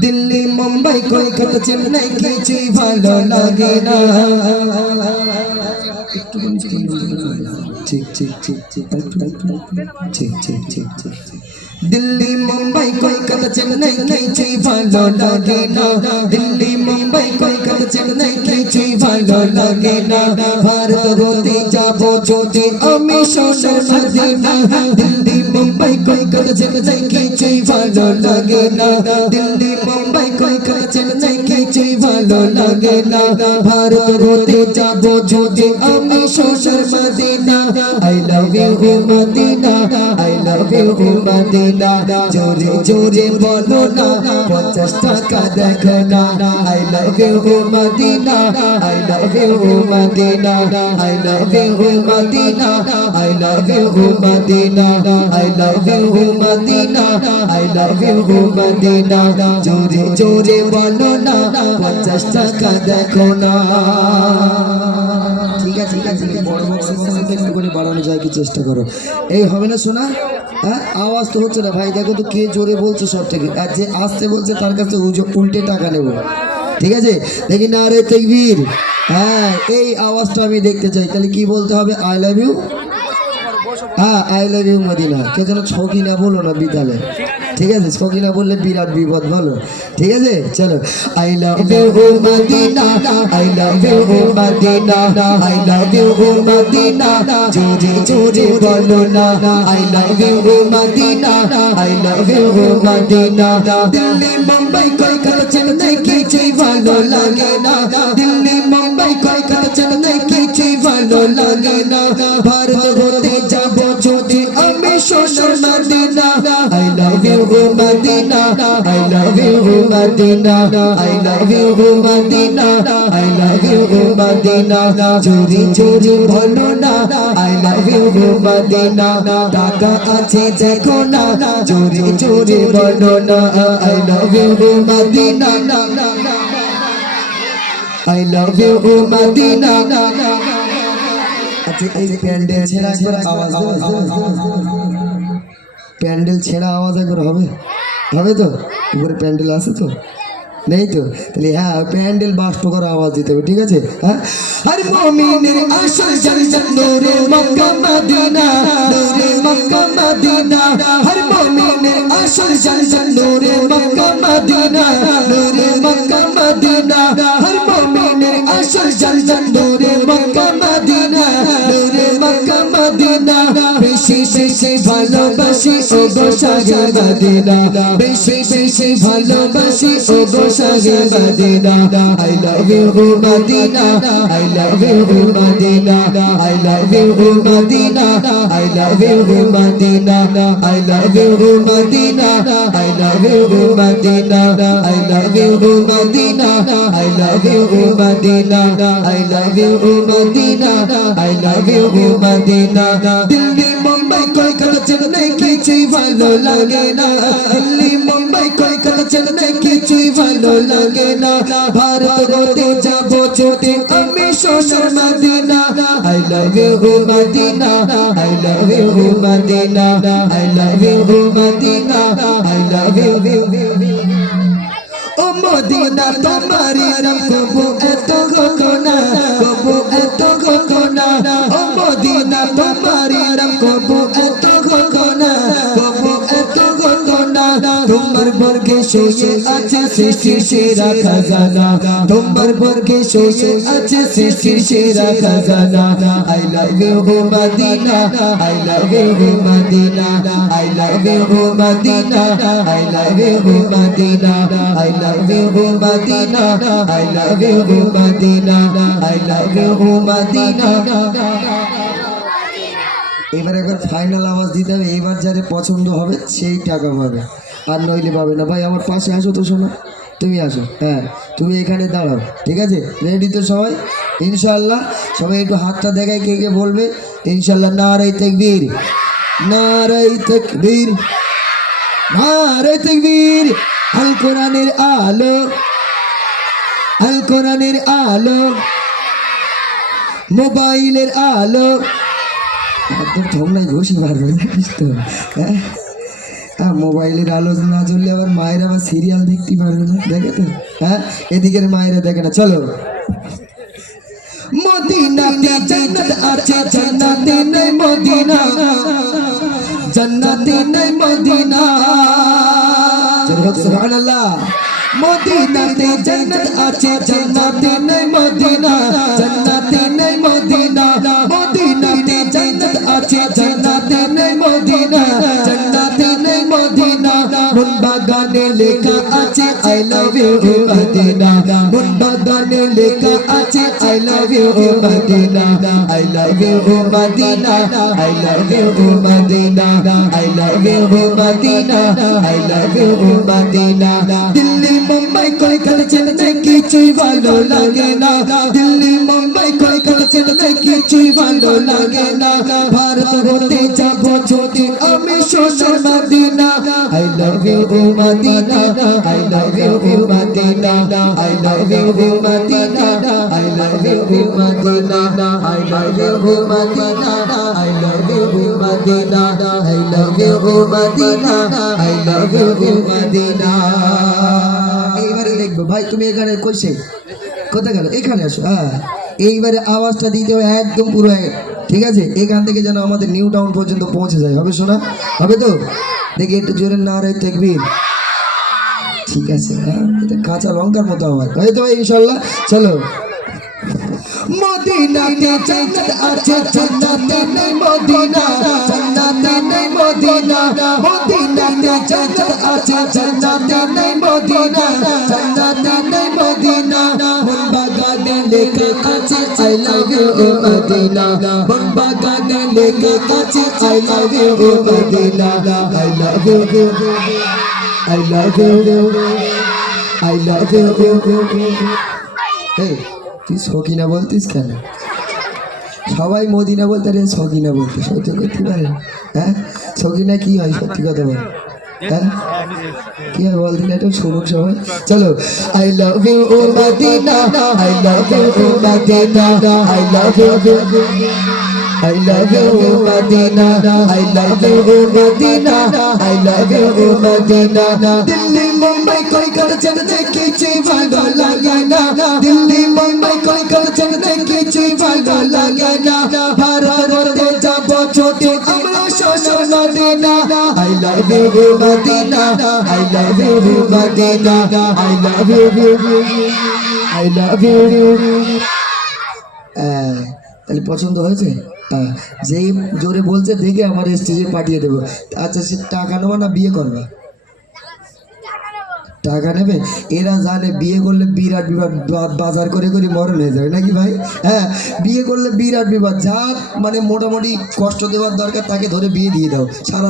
দিল্লি মুম্বাই কলকাতা চেন্নাই কিছুই ভালো লাগে না একটু ঠিক ঠিক ঠিক ঠিক ঠিক ঠিক ঠিক ঠিক দিল্লি মুম্বাই কলকাতা চেন্নাই কিছুই ভালো লাগে না দিল্লি মুম্বাই কলকাতা চেন্নাই কিছুই ভালো লাগে না ভারত হতে যাব যদি আমি সোনার 哥哥的哥哥，哥哥。লাগে না। দিল্লি মুম্বাই কলকাতা চেন্নাই কিছুই ভালো লাগে না। ভারত হতে যাব যদি আমি সোনার Madina. I love you Madina. I love you Madina. জোরে জোরে বলো না, পঞ্চাশ টাকা দেখো না। I love you Madina. I love you Madina. I love you Madina. I love you Madina. I love you Madina. I love you Madina জোরে জোরে বলো না, পঞ্চাশ টাকা দেখো না। ঠিক আছে ঠিক আছে বড় বাড়ানো যায় কি চেষ্টা করো। এই হবে না শোনা? হ্যাঁ আওয়াজ তো হচ্ছে না। ভাই, দেখো তো কে জোরে বলছে সব থেকে আর যে আসতে বলছে তার কাছে উল্টে টাকা নেব। ঠিক আছে? দেখি না আরে তেকবীর। হ্যাঁ এই আওয়াজটা আমি দেখতে চাই। তাহলে কি বলতে হবে? আই লাভ ইউ হ্যাঁ আই লাভ ইউ মদিনা। কে যেন ছকি না বলো না বিদ্যালয়ে ঠিক আছে ছকি না বললে বিরাট বিপদ বলো। ঠিক আছে চলো। I love you Madina I love you Madina I love you Madina জোরে জোরে বলো না I love you Madina I love you Madina Delhi Mumbai Kolkata Chennai কিছুই ভালো লাগে না Delhi love you, Medina. I love you, Medina. I love you, Medina. Chori chori bolo na. I love you, Medina. Taka ache dekho na. Chori chori bolo na. I love you, Medina. I love you, Medina. Pandal ছেড়া আওয়াজ প্যান্ডেল ছেড়া আওয়াজ একবার হবে হবে তো? উপরে প্যান্ডেল আছে তো? নেই তো? তাহলে হ্যাঁ প্যান্ডেল বাস্ট করে আওয়াজ দিতে হবে, ঠিক আছে? হ্যাঁ? মক্কা ভালোবাসি ও গোসাগে মদিনা বেশি বেশি ভালোবাসি ও গোসাগে Madina I love you Madina I love you Madina I love you Madina I love you Madina I love you Madina I love you Madina I love you Madina I love you Madina I love you Madina I love you Madina Delhi Kolkata Chennai কিছুই ভালো লাগে না। দিল্লি, মুম্বাই, কলকাতা চেন্নাই কিছুই ভালো লাগে না। ভারত যাব যদি আমি সোনার Madina. I love you Madina. I love you Madina. I love you Madina. I love you O Medina. তোমারি নাম তোমার বর্গে শুয়ে আছে সৃষ্টির সেরা খাজানা। তোমার বর্গে শুয়ে আছে সৃষ্টির সেরা খাজানা। আই লাভ ইউ গো মদিনা, আই লাভ ইউ গো মদিনা, আই লাভ ইউ গো মদিনা, আই লাভ ইউ গো মদিনা, আই লাভ ইউ গো মদিনা, আই লাভ ইউ গো মদিনা, আই লাভ ইউ গো মদিনা। এবার একবার ফাইনাল আওয়াজ দিতে হবে, এবার যারে পছন্দ হবে সেই টাকা পাবে আর নইলে পাবে না। ভাই, আমার পাশে আসো তো, শোনো। তুমি আসো হ্যাঁ তুমি এখানে দাঁড়াও, ঠিক আছে? রেডি তো সবাই? ইনশাল্লাহ সবাই একটু হাতটা দেখায় কে কে বলবে। ইনশাল্লাহ নারাই তেকবীর। নারাই তেকবীর। নারাই তেকবীর। আল কোরআনের আলো। আল কোরআনের আলো। মোবাইলের আলো। একদম ঘষি মারবে দেখিস তো। হ্যাঁ? হ্যাঁ মোবাইলের আলো না জ্বললে আবার মায়ের আবার সিরিয়াল দেখতে পারবে না, দেখে তো? হ্যাঁ এদিকের মায়েরা দেখে না, চলো। Madina you. love you Madina I love you Madina I love you Madina I love you Madina Delhi Mumbai কই খালি ছেলেছে কিছুই ভালো লাগে না দিল্লি মুম্বাই কই খালি ছেলেছে কিছুই ভালো লাগে না ভারত হতে যাব যদি আমি শ্বশুর Madina I love you Madina I love you Madina I love you Madina I এইবারে দেখব। ভাই, তুমি এখানে কইছে? কোথায় গেল? এখানে আসো। হ্যাঁ। এইবারে আওয়াজটা দিতে হবে একদম পুরো ঠিক আছে? এখান থেকে যেন আমাদের নিউ টাউন পর্যন্ত পৌঁছে যায়। হবে শোনা হবে তো? দেখি একটু জোরে না রে দেখবি ঠিক আছে হ্যাঁ। কাঁচা লঙ্কার মতো আওয়াজ। হয়তো ইনশাল্লাহ। চলো। মদিনাতে জান্নাত আছে, জান্নাতে নেই মদিনা, জান্নাতে নেই মদিনা। মদিনাতে জান্নাত আছে, জান্নাতে নেই মদিনা, জান্নাতে নেই মদিনা। মন বাগানে লেখা আছে আই লাভ ইউ মদিনা। মন বাগানে লেখা আছে I love you Madina. I love you I love you I love you এই। তুই সকিনা বলতিস কেন? সবাই মদিনা বলতে রে সকিনা বলতে, সহ্য করতে পারে। হ্যাঁ? সকিনা কি হয় সত্যি কথা বল? হ্যাঁ? কি হয় বল শুনুক সবাই। চলো। আই লাভ ইউ ও Medina. I love you O Madina. I love you Mumbai Kolkata Chennai কিছুই ভালো লাগে না দিল্লি মুম্বাই কলকাতা চেন্নাই কিছুই ভালো লাগে না ভারতে যাব ছোটে আমরা শ্বশুর Madina I love you, Medina. I love you, Medina. I love you. I love you. আহ, তাহলে পছন্দ হয়েছে হ্যাঁ যেই জোরে বলছে দেখে আমার স্টেজে পাঠিয়ে দেবো আচ্ছা সে টাকা নেব না বিয়ে করবা টাকা নেবে? এরা জানে বিয়ে করলে বিরাট বিবাদ বাজার করে করে মরণ হয়ে যাবে, নাকি ভাই? হ্যাঁ বিয়ে করলে বিরাট বিবাদ। যার মানে মোটামুটি কষ্ট দেওয়ার দরকার, তাকে ধরে বিয়ে দিয়ে দাও। সারা